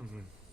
Mm-hmm.